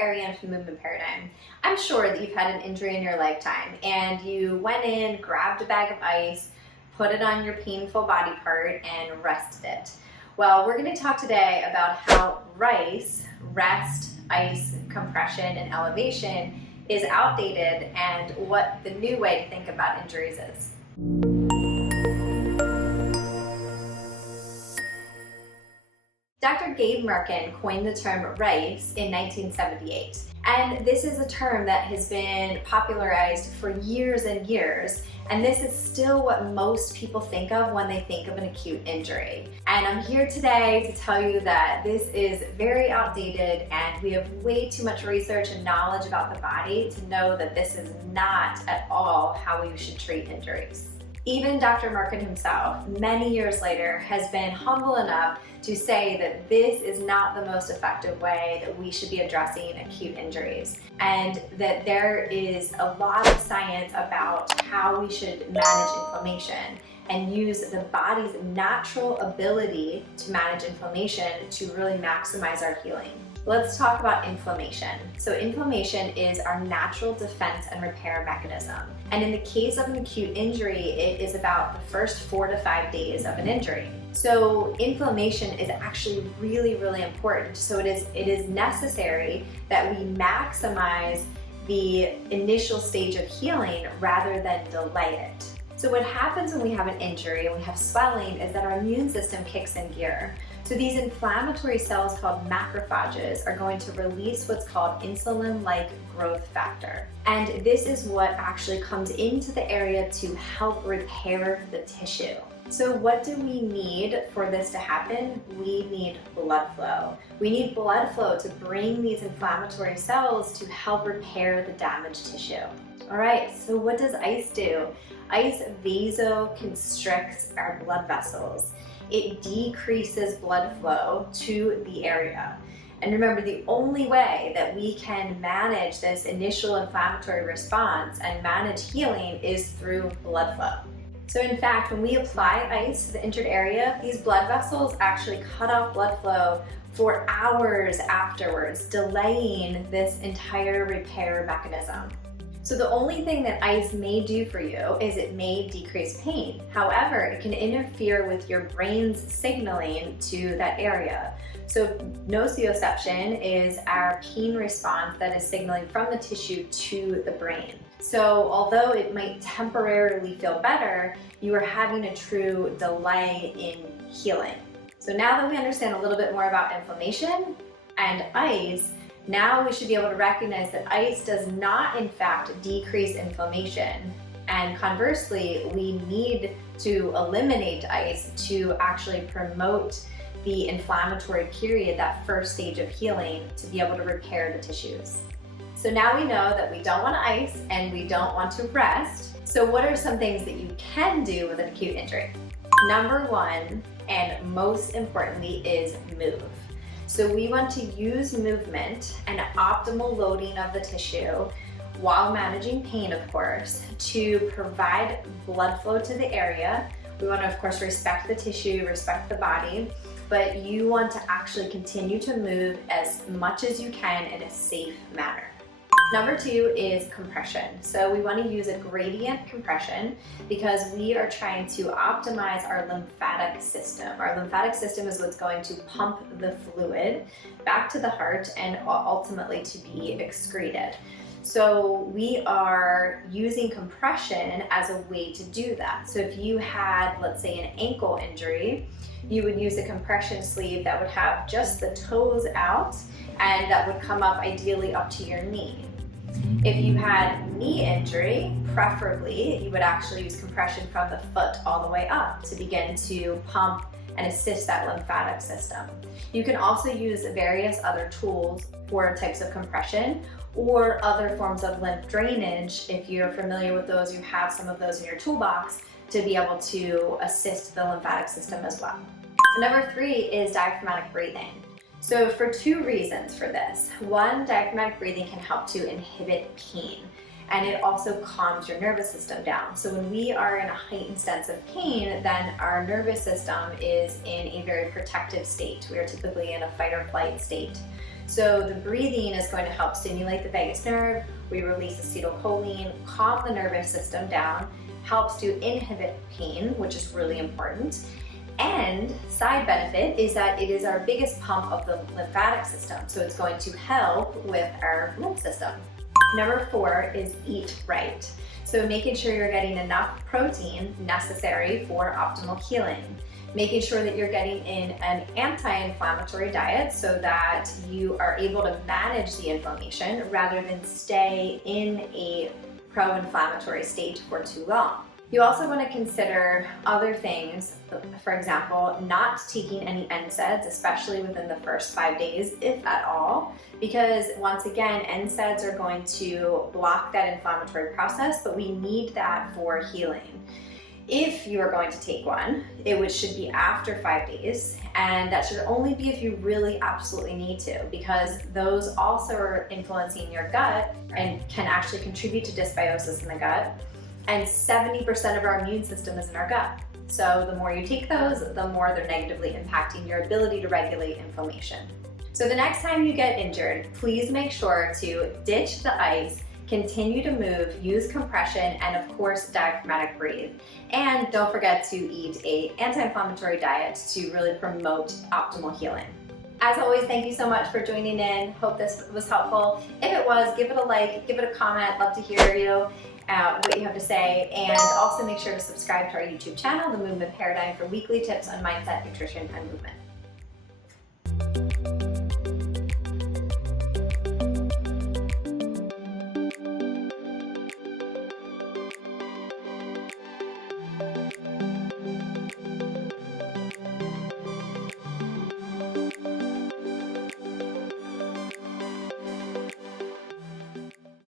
area and movement paradigm. I'm sure that you've had an injury in your lifetime and you went in, grabbed a bag of ice, put it on your painful body part and rested it. Well, we're going to talk today about how R.I.C.E, rest, ice, compression, and elevation is outdated and what the new way to think about injuries is. Dr. Gabe Merkin coined the term R.I.C.E in 1978, and this is a term that has been popularized for years and years, and this is still what most people think of when they think of an acute injury. And I'm here today to tell you that this is very outdated and we have way too much research and knowledge about the body to know that this is not at all how we should treat injuries. Even Dr. Merkin himself, many years later, has been humble enough to say that this is not the most effective way that we should be addressing acute injuries, and that there is a lot of science about how we should manage inflammation and use the body's natural ability to manage inflammation to really maximize our healing. Let's talk about inflammation. So inflammation is our natural defense and repair mechanism. And in the case of an acute injury, it is about the first 4 to 5 days of an injury. So inflammation is actually really, really important. So it is necessary that we maximize the initial stage of healing rather than delay it. So what happens when we have an injury and we have swelling is that our immune system kicks in gear. So these inflammatory cells called macrophages are going to release what's called insulin-like growth factor. And this is what actually comes into the area to help repair the tissue. So what do we need for this to happen? We need blood flow. We need blood flow to bring these inflammatory cells to help repair the damaged tissue. All right, so what does ice do? Ice vasoconstricts our blood vessels. It decreases blood flow to the area. And remember, the only way that we can manage this initial inflammatory response and manage healing is through blood flow. So in fact, when we apply ice to the injured area, these blood vessels actually cut off blood flow for hours afterwards, delaying this entire repair mechanism. So the only thing that ice may do for you is it may decrease pain. However, it can interfere with your brain's signaling to that area. So nociception is our pain response that is signaling from the tissue to the brain. So although it might temporarily feel better, you are having a true delay in healing. So now that we understand a little bit more about inflammation and ice, now we should be able to recognize that ice does not in fact decrease inflammation. And conversely, we need to eliminate ice to actually promote the inflammatory period, that first stage of healing, to be able to repair the tissues. So now we know that we don't want to ice and we don't want to rest. So what are some things that you can do with an acute injury? Number one, and most importantly, is move. So we want to use movement and optimal loading of the tissue while managing pain, of course, to provide blood flow to the area. We want to, of course, respect the tissue, respect the body, but you want to actually continue to move as much as you can in a safe manner. Number two is compression. So we want to use a gradient compression because we are trying to optimize our lymphatic system. Our lymphatic system is what's going to pump the fluid back to the heart and ultimately to be excreted. So we are using compression as a way to do that. So if you had, let's say, an ankle injury, you would use a compression sleeve that would have just the toes out and that would come up ideally up to your knee. If you had knee injury, preferably, you would actually use compression from the foot all the way up to begin to pump and assist that lymphatic system. You can also use various other tools for types of compression or other forms of lymph drainage. If you're familiar with those, you have some of those in your toolbox to be able to assist the lymphatic system as well. Number three is diaphragmatic breathing. So for two reasons for this. One, diaphragmatic breathing can help to inhibit pain, and it also calms your nervous system down. So when we are in a heightened sense of pain, then our nervous system is in a very protective state. We are typically in a fight or flight state. So the breathing is going to help stimulate the vagus nerve. We release acetylcholine, calm the nervous system down, helps to inhibit pain, which is really important. And side benefit is that it is our biggest pump of the lymphatic system, so it's going to help with our lymph system. Number 4 is eat right. So making sure you're getting enough protein necessary for optimal healing. Making sure that you're getting in an anti-inflammatory diet so that you are able to manage the inflammation rather than stay in a pro-inflammatory state for too long. You also want to consider other things, for example, not taking any NSAIDs, especially within the first 5 days, if at all, because once again, NSAIDs are going to block that inflammatory process, but we need that for healing. If you are going to take one, it should be after 5 days, and that should only be if you really absolutely need to, because those also are influencing your gut and can actually contribute to dysbiosis in the gut. And 70% of our immune system is in our gut. So the more you take those, the more they're negatively impacting your ability to regulate inflammation. So the next time you get injured, please make sure to ditch the ice, continue to move, use compression, and of course, diaphragmatic breathe. And don't forget to eat an anti-inflammatory diet to really promote optimal healing. As always, thank you so much for joining in. Hope this was helpful. If it was, give it a like, give it a comment. Love to hear what you have to say. And also make sure to subscribe to our YouTube channel, The Movement Paradigm, for weekly tips on mindset, nutrition, and movement.